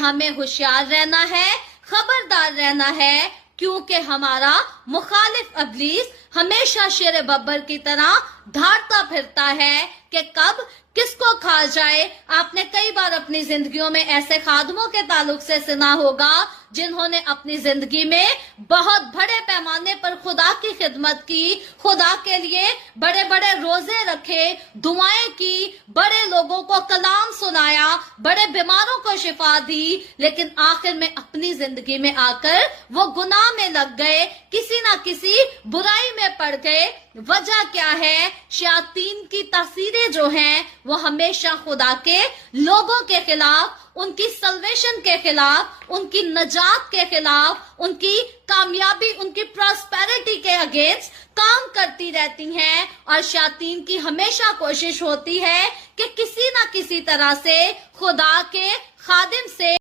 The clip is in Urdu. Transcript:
ہمیں ہوشیار رہنا ہے، خبردار رہنا ہے، کیونکہ ہمارا مخالف ابلیس ہمیشہ شیر ببر کی طرح دھاڑتا پھرتا ہے کہ کب کس کو کھا جائے۔ آپ نے کئی بار اپنی زندگیوں میں ایسے خادموں کے تعلق سے سنا ہوگا جنہوں نے اپنی زندگی میں بہت بڑے پیمانے پر خدا کی خدمت کی، خدا کے لیے بڑے بڑے روزے رکھے، دعائیں کی، بڑے لوگوں کو کلام سنایا، بڑے بیماروں کو شفا دی، لیکن آخر میں اپنی زندگی میں آ کر وہ گناہ میں لگ گئے، کسی نہ کسی برائی میں پڑ گئے۔ وجہ کیا ہے؟ شیاطین کی تاثیریں جو ہیں وہ ہمیشہ خدا کے لوگوں کے خلاف، ان کی سلویشن کے خلاف، ان کی نجات کے خلاف، ان کی کامیابی، ان کی پراسپیرٹی کے اگینسٹ کام کرتی رہتی ہیں، اور شیاطین کی ہمیشہ کوشش ہوتی ہے کہ کسی نہ کسی طرح سے خدا کے خادم سے